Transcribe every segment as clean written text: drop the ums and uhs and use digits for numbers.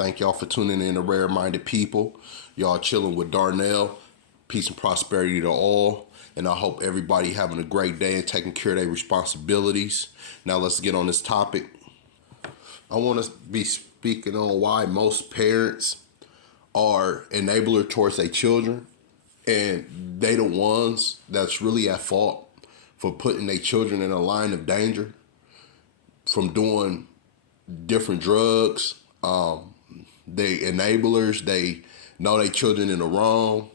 Thank y'all for tuning in to Rare Minded People. Y'all chilling with Darnell. Peace and prosperity to all. And I hope everybody having a great day and taking care of their responsibilities. Now let's get on this topic. I want to be speaking on why most parents are enabler towards their children. And they the ones that's really at fault for putting their children in a line of danger from doing different drugs. They enablers, they know their children in the wrong.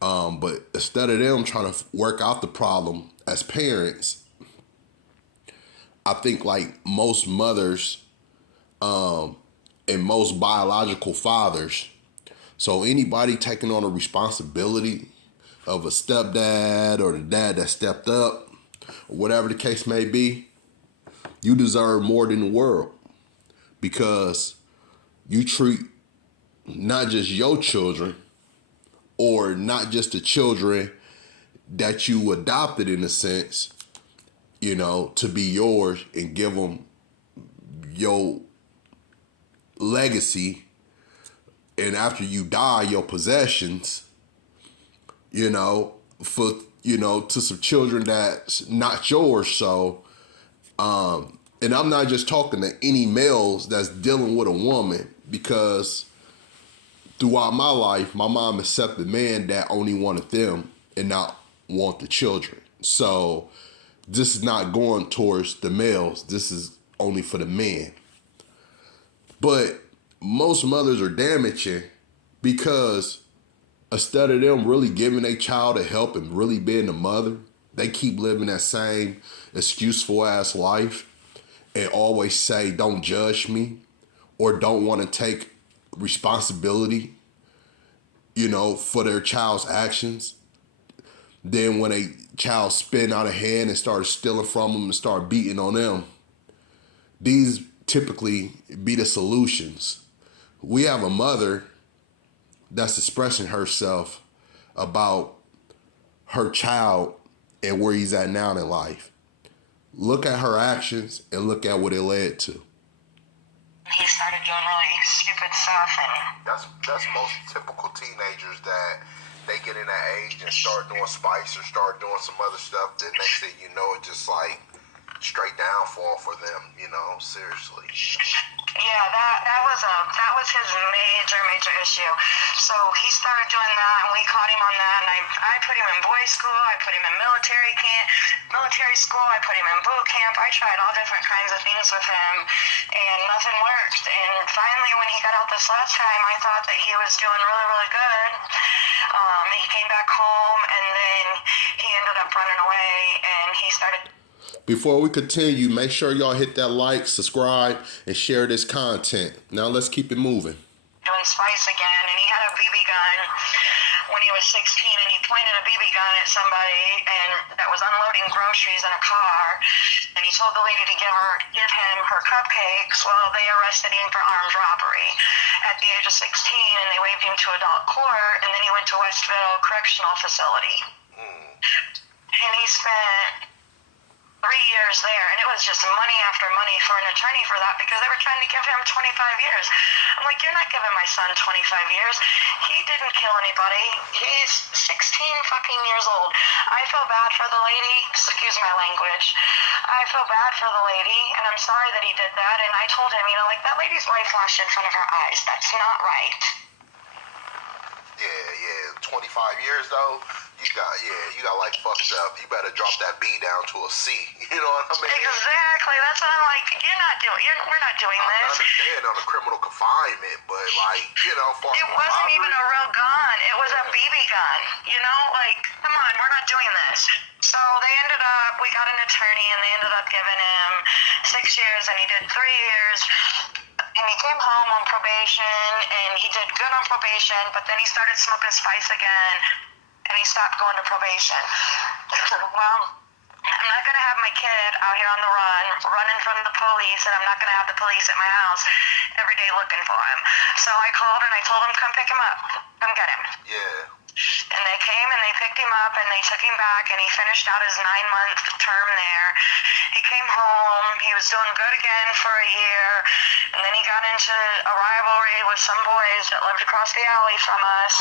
But instead of them trying to work out the problem as parents, I think like most mothers and most biological fathers, so anybody taking on a responsibility of a stepdad or the dad that stepped up, or whatever the case may be, you deserve more than the world because you treat not just your children or not just the children that you adopted in a sense, to be yours and give them your legacy. And after you die, your possessions, for, to some children that's not yours. So, and I'm not just talking to any males that's dealing with a woman, because throughout my life, my mom accepted men that only wanted them and not want the children. So this is not going towards the males. This is only for the men. But most mothers are damaging because instead of them really giving their child a help and really being a mother, they keep living that same excuseful ass life and always say, don't judge me, or don't want to take responsibility, for their child's actions. Then when a child spin out of hand and start stealing from them and start beating on them, these typically be the solutions. We have a mother that's expressing herself about her child and where he's at now in life. Look at her actions and look at what it led to. He started doing really stupid stuff, and that's most typical teenagers, that they get in that age and start doing spice or start doing some other stuff. The next thing you know, it just like straight downfall for them. Seriously. Yeah, that was his major issue. So he started doing that, and we caught him on that. And I put him in boys' school. I put him in military school. I put him in boot camp. I tried all different kinds of things with him, and nothing worked. And finally, when he got out this last time, I thought that he was doing really, really good. He came back home, and then he ended up running away, and he started. Before we continue, make sure y'all hit that like, subscribe, and share this content. Now let's keep it moving. Doing spice again, and he had a BB gun when he was 16, and he pointed a BB gun at somebody and that was unloading groceries in a car, and he told the lady to give him her cupcakes. Well, they arrested him for armed robbery at the age of 16, and they waived him to adult court, and then he went to Westville Correctional Facility. And he spent 3 years there, and it was just money after money for an attorney for that, because they were trying to give him 25 years. I'm like, you're not giving my son 25 years. He didn't kill anybody. He's 16 fucking years old. I feel bad for the lady. Excuse my language. I feel bad for the lady, and I'm sorry that he did that. And I told him, that lady's life flashed in front of her eyes. That's not right. Yeah, 25 years though, you got like fucked up. You better drop that B down to a C. You know what I mean? Exactly. That's what I'm like. We're not doing I this. understand on the criminal confinement, but it wasn't even a real gun. It was a BB gun. Come on, we're not doing this. So we got an attorney, and they ended up giving him 6 years, and he did 3 years. And he came home on probation, and he did good on probation, but then he started smoking spice again, and he stopped going to probation. Well, I'm not going to have my kid out here on the run, running from the police, and I'm not going to have the police at my house every day looking for him. So I called and I told him, come pick him up. Come get him. Yeah. And they came and they picked him up and they took him back and he finished out his 9-month term there. He came home. He was doing good again for a year. And then he got into a rivalry with some boys that lived across the alley from us.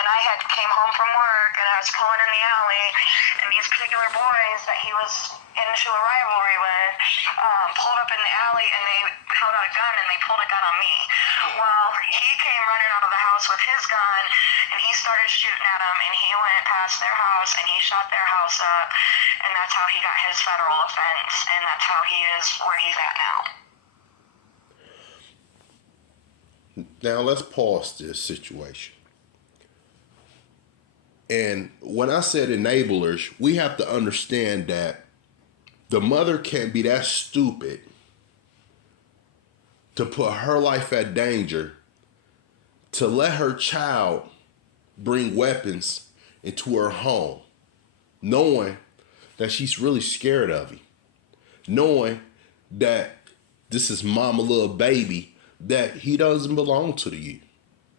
And I had came home from work and I was pulling in the alley. And these particular boys that he was into a rivalry with pulled up in the alley and they held out a gun and they pulled a gun on me. Well, he came running out of the house with his gun and he started shooting at them and he went past their house and he shot their house up, and that's how he got his federal offense, and that's how he is where he's at now. Now let's pause this situation. And when I said enablers, we have to understand that the mother can't be that stupid to put her life at danger to let her child bring weapons into her home, knowing that she's really scared of him, knowing that this is mama little baby, that he doesn't belong to you.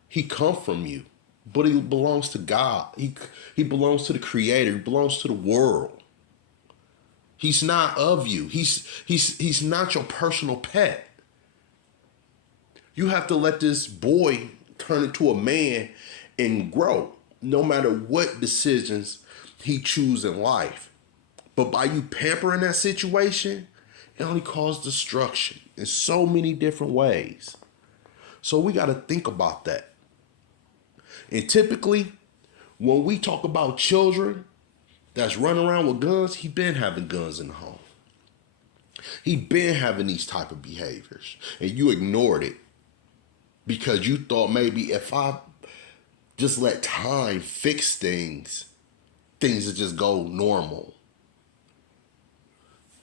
He come from you, but he belongs to God. He belongs to the Creator. He belongs to the world. He's not of you. He's not your personal pet. You have to let this boy turn into a man and grow, no matter what decisions he chooses in life. But by you pampering that situation, it only causes destruction in so many different ways. So we got to think about that. And typically, when we talk about children that's running around with guns, he been having guns in the home. He been having these type of behaviors, and you ignored it because you thought maybe if I just let time fix things would just go normal.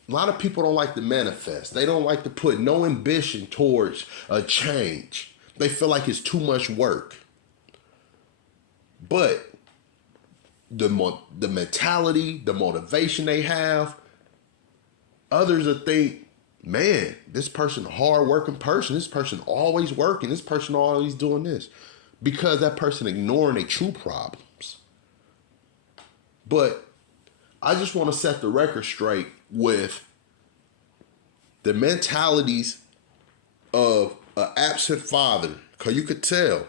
A lot of people don't like to manifest. They don't like to put no ambition towards a change. They feel like it's too much work. But the mentality, the motivation they have, others will think, man, this person a hard-working person. This person always working. This person always doing this. Because that person ignoring their true problems. But I just want to set the record straight with the mentalities of an absent father. Because you could tell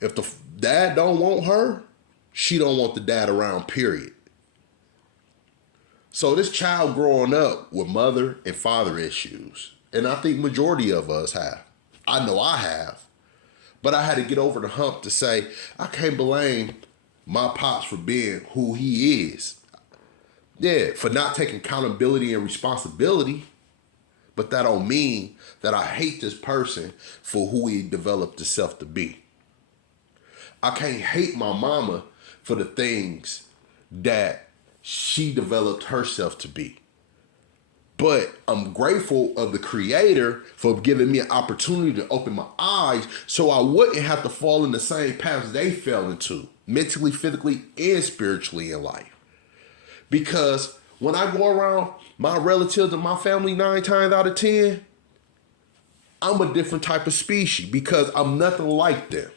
if the dad don't want her, she don't want the dad around, period. So this child growing up with mother and father issues, and I think majority of us have. I know I have. But I had to get over the hump to say, I can't blame my pops for being who he is. Yeah, for not taking accountability and responsibility. But that don't mean that I hate this person for who he developed himself to be. I can't hate my mama for the things that she developed herself to be. But I'm grateful of the Creator for giving me an opportunity to open my eyes so I wouldn't have to fall in the same paths they fell into, mentally, physically, and spiritually in life. Because when I go around my relatives and my family 9 times out of 10, I'm a different type of species because I'm nothing like them.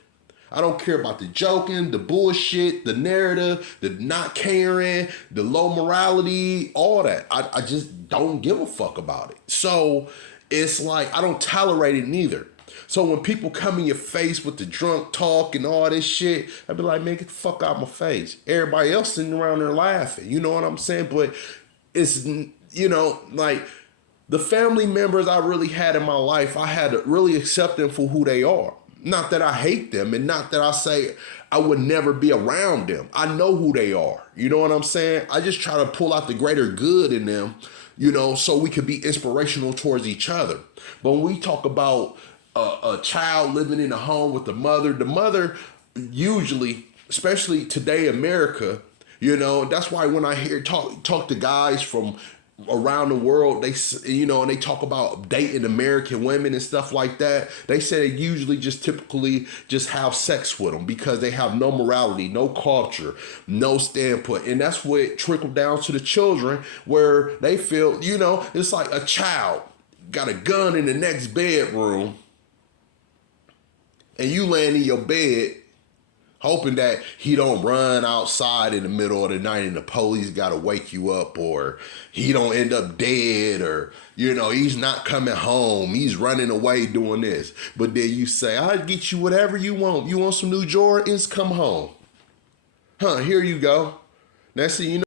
I don't care about the joking, the bullshit, the narrative, the not caring, the low morality, all that. I just don't give a fuck about it. So it's like I don't tolerate it neither. So when people come in your face with the drunk talk and all this shit, I be like, man, get the fuck out of my face. Everybody else sitting around there laughing. You know what I'm saying? But it's, you know, like the family members I really had in my life, I had to really accept them for who they are. Not that I hate them and not that I say I would never be around them. I know who they are. You know what I'm saying? I just try to pull out the greater good in them, you know, so we could be inspirational towards each other. But when we talk about a child living in a home with the mother usually, especially today, America, you know, that's why when I hear talk to guys from around the world, and they talk about dating American women and stuff like that. They say they usually just typically just have sex with them because they have no morality, no culture, no standpoint. And that's what trickled down to the children, where they feel, it's like a child got a gun in the next bedroom and you laying in your bed hoping that he don't run outside in the middle of the night and the police got to wake you up, or he don't end up dead, or, he's not coming home. He's running away doing this. But then you say, I'll get you whatever you want. You want some new Jordans? Come home. Here you go. Next thing you know,